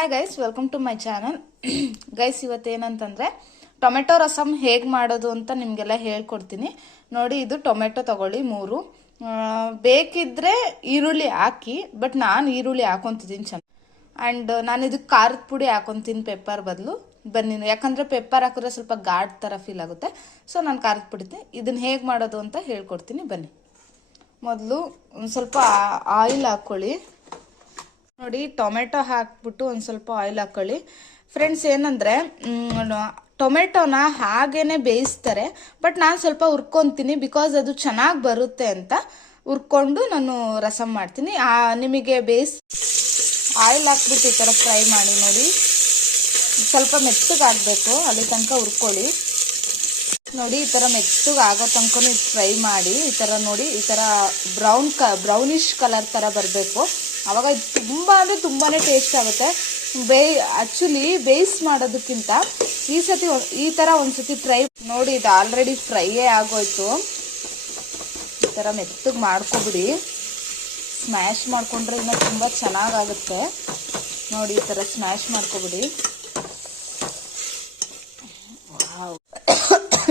Hi guys, welcome to my channel. Guys, ಇವತ್ತೇನಂತಂದರೆ tomato rasam ಹೇಗೆ ಮಾಡೋದು ಅಂತ ನಿಮಗೆಲ್ಲ ಹೇಳ್ಕೊಡ್ತೀನಿ. ನೋಡಿ, ಇದು ಟೊಮೆಟೊ ತಗೊಳ್ಳಿ 3. ಬೇಕಿದ್ರೆ ಈರುಳ್ಳಿ ಹಾಕಿ, ಬಟ್ ನಾನು ಈರುಳ್ಳಿ ಹಾಕೊತಿದ್ದೀನಿ ಚೆನ್ನಾಗಿ. ಆ್ಯಂಡ್ ನಾನು ಇದಕ್ಕೆ ಖಾರದ ಪುಡಿ ಹಾಕೊತೀನಿ ಪೆಪ್ಪರ್ ಬದಲು. ಬನ್ನಿ, ಯಾಕಂದರೆ ಪೆಪ್ಪರ್ ಹಾಕಿದ್ರೆ ಸ್ವಲ್ಪ ಘಾಟ್ ಥರ ಫೀಲ್ ಆಗುತ್ತೆ. ಸೊ ನಾನು ಖಾರದ ಪುಡಿ ಇದನ್ನು ಹೇಗೆ ಮಾಡೋದು ಅಂತ ಹೇಳ್ಕೊಡ್ತೀನಿ. ಬನ್ನಿ. ಮೊದಲು ಒಂದು ಸ್ವಲ್ಪ ಆಯಿಲ್ ಹಾಕ್ಕೊಳ್ಳಿ. ನೋಡಿ, ಟೊಮೆಟೊ ಹಾಕ್ಬಿಟ್ಟು ಒಂದು ಸ್ವಲ್ಪ ಆಯಿಲ್ ಹಾಕ್ಕೊಳ್ಳಿ. ಫ್ರೆಂಡ್ಸ್, ಏನಂದರೆ ಟೊಮೆಟೊನ ಹಾಗೇ ಬೇಯಿಸ್ತಾರೆ, ಬಟ್ ನಾನು ಸ್ವಲ್ಪ ಹುರ್ಕೊತೀನಿ ಬಿಕಾಸ್ ಅದು ಚೆನ್ನಾಗಿ ಬರುತ್ತೆ ಅಂತ ಹುರ್ಕೊಂಡು ನಾನು ರಸಮ್ ಮಾಡ್ತೀನಿ. ನಿಮಗೆ ಆಯಿಲ್ ಹಾಕ್ಬಿಟ್ಟು ಈ ಥರ ಫ್ರೈ ಮಾಡಿ. ನೋಡಿ, ಸ್ವಲ್ಪ ಮೆತ್ತಗೆ ಆಗಬೇಕು, ಅಲ್ಲಿ ತನಕ ಹುರ್ಕೊಳ್ಳಿ. ನೋಡಿ, ಈ ಥರ ಮೆತ್ತಗೆ ಆಗೋ ತನಕ ಫ್ರೈ ಮಾಡಿ. ಈ ಥರ ನೋಡಿ, ಈ ಥರ ಬ್ರೌನಿಶ್ ಕಲರ್ ಥರ ಬರಬೇಕು. ಆವಾಗ ಇದು ತುಂಬ ಅಂದರೆ ತುಂಬಾ ಟೇಸ್ಟ್ ಆಗುತ್ತೆ. ಆ್ಯಕ್ಚುಲಿ ಮಾಡೋದಕ್ಕಿಂತ ಈ ಥರ ಒಂದು ಸತಿ ಟ್ರೈ ನೋಡಿ. ಇದು ಆಲ್ರೆಡಿ ಫ್ರೈಯೇ ಆಗೋಯ್ತು. ಈ ಥರ ಮೆತ್ತಗೆ ಮಾಡ್ಕೊಬಿಡಿ. ಸ್ಮ್ಯಾಶ್ ಮಾಡ್ಕೊಂಡ್ರೆ ಇನ್ನೂ ತುಂಬ ಚೆನ್ನಾಗಾಗುತ್ತೆ. ನೋಡಿ, ಈ ಥರ ಸ್ಮ್ಯಾಶ್ ಮಾಡ್ಕೊಬಿಡಿ.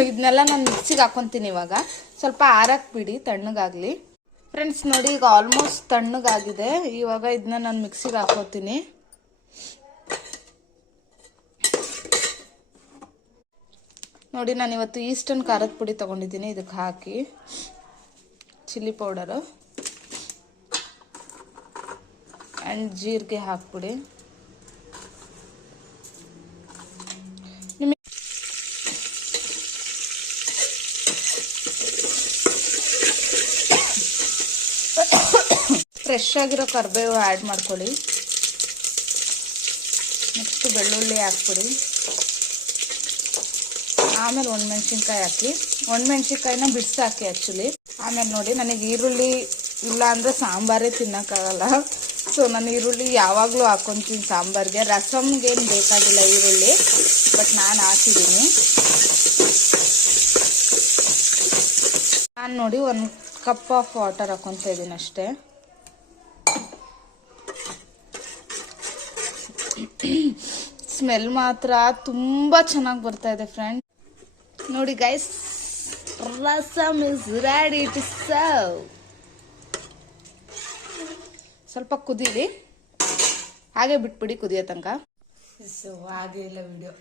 ಇದನ್ನೆಲ್ಲ ನಾನು ಮಿಕ್ಸಿಗೆ ಹಾಕೊತೀನಿ. ಇವಾಗ ಸ್ವಲ್ಪ ಆರಕ್ಕೆ ಬಿಡಿ, ತಣ್ಣಗಾಗಲಿ. ಫ್ರೆಂಡ್ಸ್, ನೋಡಿ, ಈಗ ಆಲ್ಮೋಸ್ಟ್ ತಣ್ಣಗಾಗಿದೆ. ಇವಾಗ ಇದನ್ನ ನಾನು ಮಿಕ್ಸಿಗೆ ಹಾಕೋತೀನಿ. ನೋಡಿ, ನಾನು ಇವತ್ತು ಈಸ್ಟರ್ನ್ ಖಾರದ ಪುಡಿ ತೊಗೊಂಡಿದ್ದೀನಿ. ಇದಕ್ಕೆ ಹಾಕಿ ಚಿಲ್ಲಿ ಪೌಡರು ಆ್ಯಂಡ್ ಜೀರಿಗೆ ಹಾಕ್ಬಿಡಿ. ಫ್ರೆಶ್ ಆಗಿರೋ ಕರಿಬೇವು ಆ್ಯಡ್ ಮಾಡ್ಕೊಳ್ಳಿ. ನೆಕ್ಸ್ಟ್ ಬೆಳ್ಳುಳ್ಳಿ ಹಾಕ್ಬಿಡಿ. ಆಮೇಲೆ ಒಣಮೆಣ್ಸಿನ್ಕಾಯಿ ಹಾಕಿ. ಒಣಮೆಣ್ಸಿನ್ಕಾಯಿನ ಬಿಡಿಸಿ ಹಾಕಿ ಆ್ಯಕ್ಚುಲಿ. ಆಮೇಲೆ ನೋಡಿ, ನನಗೆ ಈರುಳ್ಳಿ ಇಲ್ಲ ಅಂದರೆ ಸಾಂಬಾರೇ ತಿನ್ನೋಕ್ಕಾಗಲ್ಲ. ಸೊ ನಾನು ಈರುಳ್ಳಿ ಯಾವಾಗಲೂ ಹಾಕ್ಕೊತೀನಿ ಸಾಂಬಾರಿಗೆ. ರಸಮ್ಗೇನು ಬೇಕಾಗಿಲ್ಲ ಈರುಳ್ಳಿ, ಬಟ್ ನಾನು ಹಾಕಿದ್ದೀನಿ. ನಾನು ನೋಡಿ 1 ಕಪ್ ಆಫ್ ವಾಟರ್ ಹಾಕ್ಕೊತಾ ಇದ್ದೀನಿ ಅಷ್ಟೇ. ಸ್ಮೆಲ್ ಮಾತ್ರ ತುಂಬ ಚೆನ್ನಾಗಿ ಬರ್ತಾ ಇದೆ ಫ್ರೆಂಡ್. ನೋಡಿ guys, rasam is ready to serve. ಸ್ವಲ್ಪ ಕುದೀಲಿ, ಹಾಗೆ ಬಿಟ್ಬಿಡಿ ಕುದಿಯೋ ತನಕ. ಹಾಗೆ ಇಲ್ಲ ವಿಡಿಯೋ.